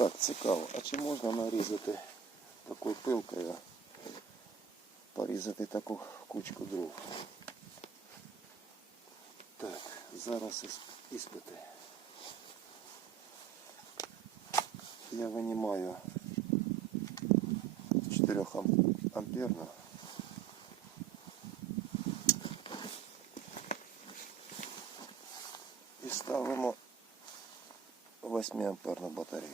Так, цікаво. А чи можна нарізати такою пилкою, порізати таку кучку дров? Так, зараз ісп- іспити. Я винімаю 4 амперну. І ставимо 8 амперну батарею.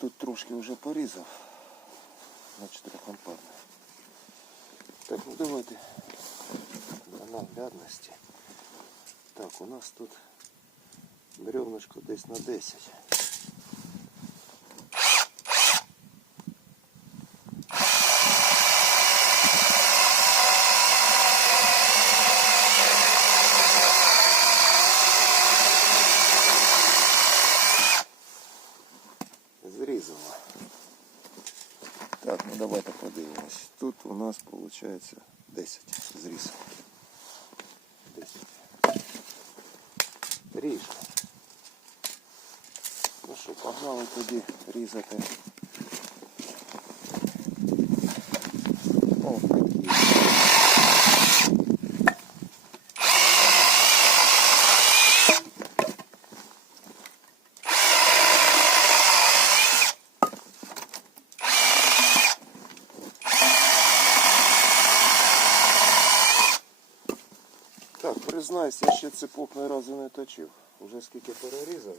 Тут трошки вже порізав на 4 амперну. Так, ну давайте для наглядності. Так, у нас тут бревнышко десь на 10. давайте подивимось. Тут у нас виходить 10 зріз. 10. Ріж. Ну що, погнали тоді різати. Так, я ще цепок ні разу не точив. Уже скільки перерізав.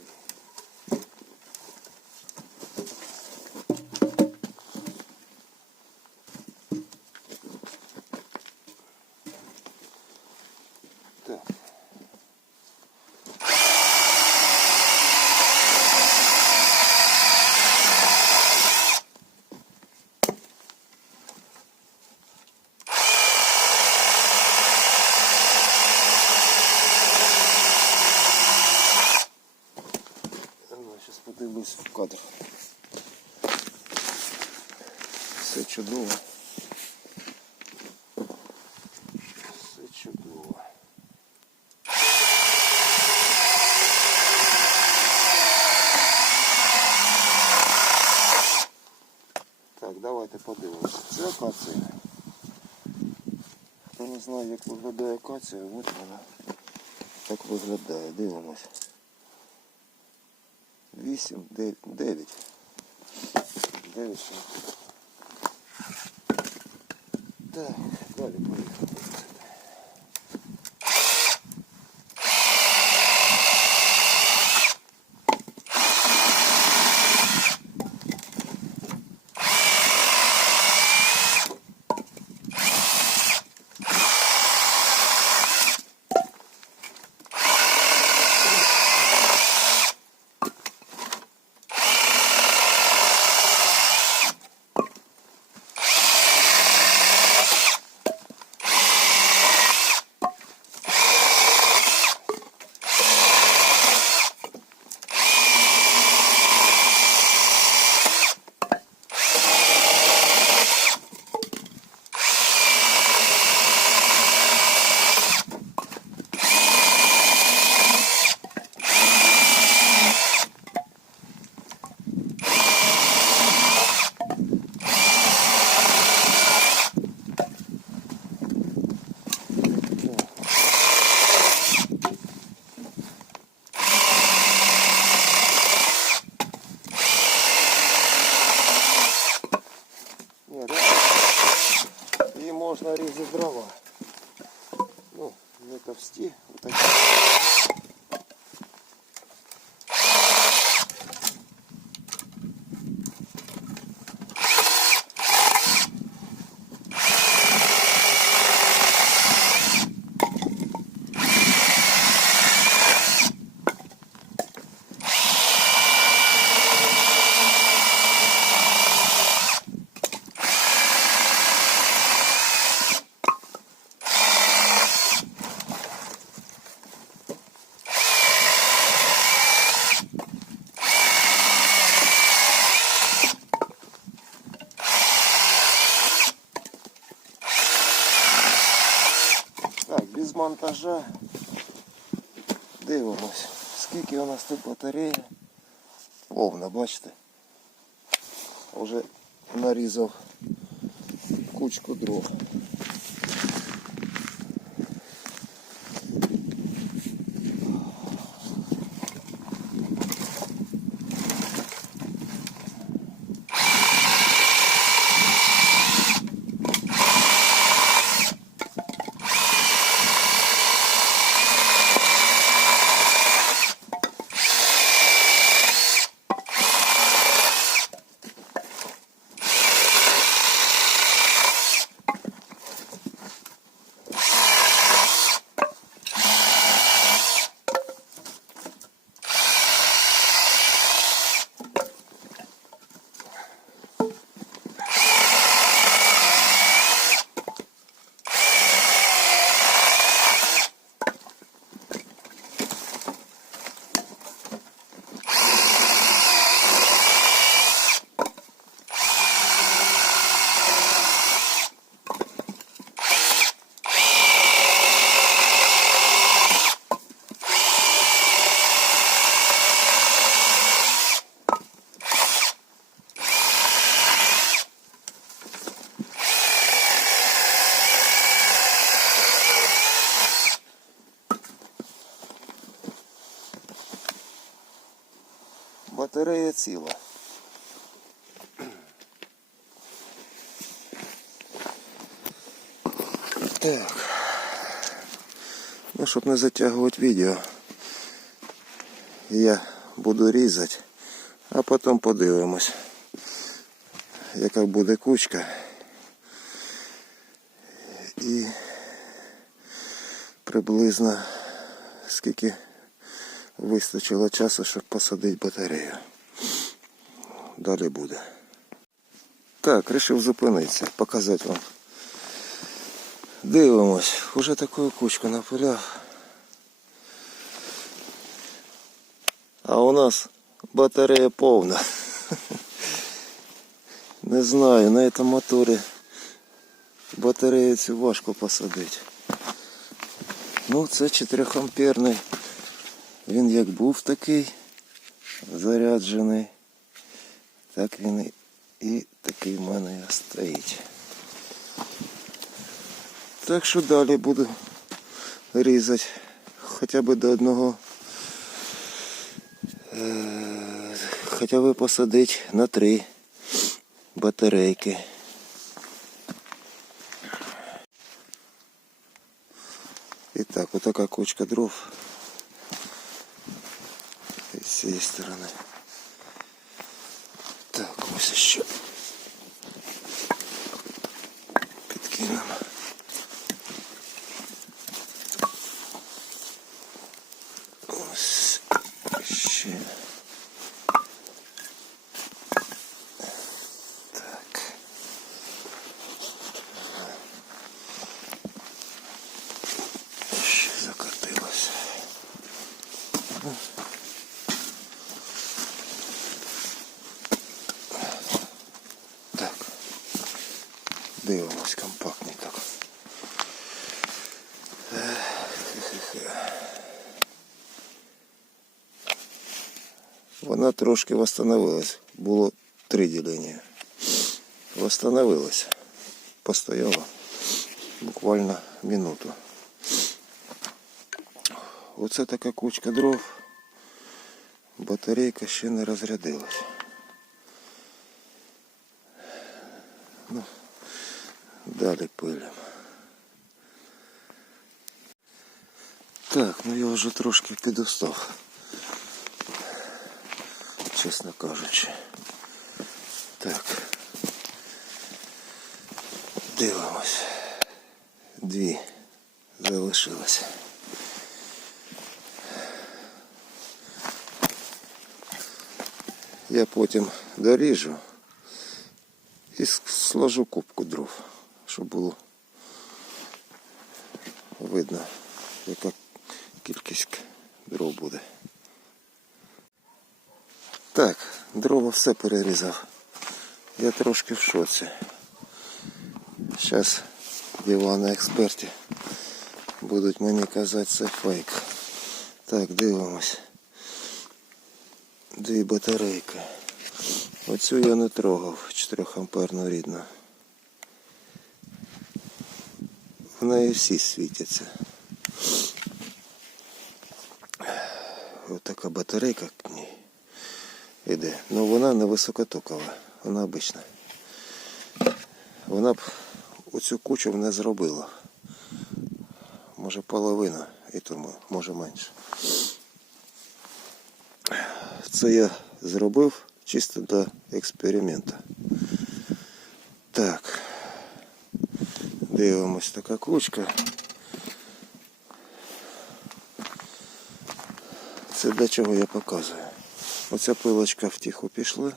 Давайте подивимося. Це акація. Хто не знає, як виглядає акація, от вона так виглядає. Дивимось. 8, 9, 9. 9. Так, далі поїхали. Ні, різати дрова. Ну, не товсті, отакі. Монтажа. Дивимось, скільки у нас тут батарея. Повна, бачите? Уже нарізав кучку дров. Батарея ціла. Так. Ну, щоб не затягувати відео, я буду різати, а потім подивимось, яка буде кучка. І приблизно скільки вистачило часу, щоб посадити батарею. Далі буде. Так, вирішив зупинитися, показати вам. Дивимось, уже таку кучку напиляв. А у нас батарея повна. Не знаю, на этом моторі батарею цю важко посадити. Ну, це 4 амперний. Він як був такий заряджений, так він і, такий в мене стоїть. Так що далі буду різати хоча б до одного. е, Хоча б посадити на три батарейки. І так, отака кучка дров. З цієї сторони. Так, що. Підкинемо. Ось ще. Вона трошки восстановилась. Було три ділення. Восстановилась. Постояла буквально минуту. Оце така кучка дров. Батарейка ще не розрядилась. Ну, далі пилим. Так, ну я вже трошки підустав. Чесно кажучи. Так. Дивимось. Дві залишилося. Я потім доріжу і сложу кубку дров, щоб було видно, яка кількість дров буде. Так, дрова все перерізав. Я трошки в шоці. Зараз діла на експерті. будуть мені казати, це фейк. Так, дивимось. Дві батарейки. Оцю я не трогав, 4 амперну рідну. В неї всі світяться. Ось така батарейка Іде. Ну вона не високотокова, вона обична. Вона б оцю кучу не зробила. Може половина, і тому, може менше. Це я зробив чисто для експерименту. Так. Дивимось така кучка. Це для чого я показую. Оця пилочка втіху пішла.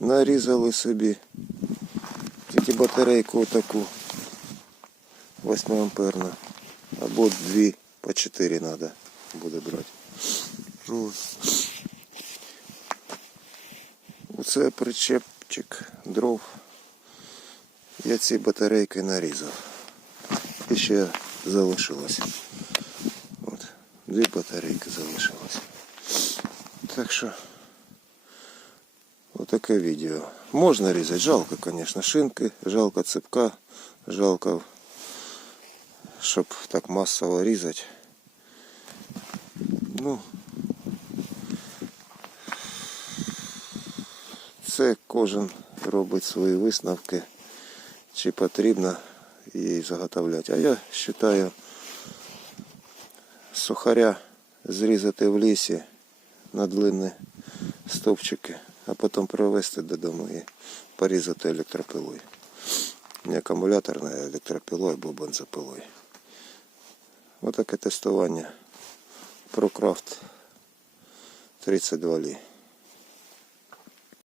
Нарізали собі тільки батарейку таку 8 амперну. Або дві по 4 треба буде брати. Оце причепчик дров. Я ці батарейки нарізав. І ще залишилось. От, дві батарейки залишилось. Так що отаке відео. Можна різати, жалко, звісно, шинки, жалко цепка, жалко, щоб так масово різати. Ну, це кожен робить свої висновки, чи потрібно її заготовляти. А я вважаю, сухаря зрізати в лісі На длинні стовпчики, а потім привезти додому і порізати електропилою. Не акумуляторною, а електропилою або бензопилою. Отаке тестування. ProCraft 32 лі.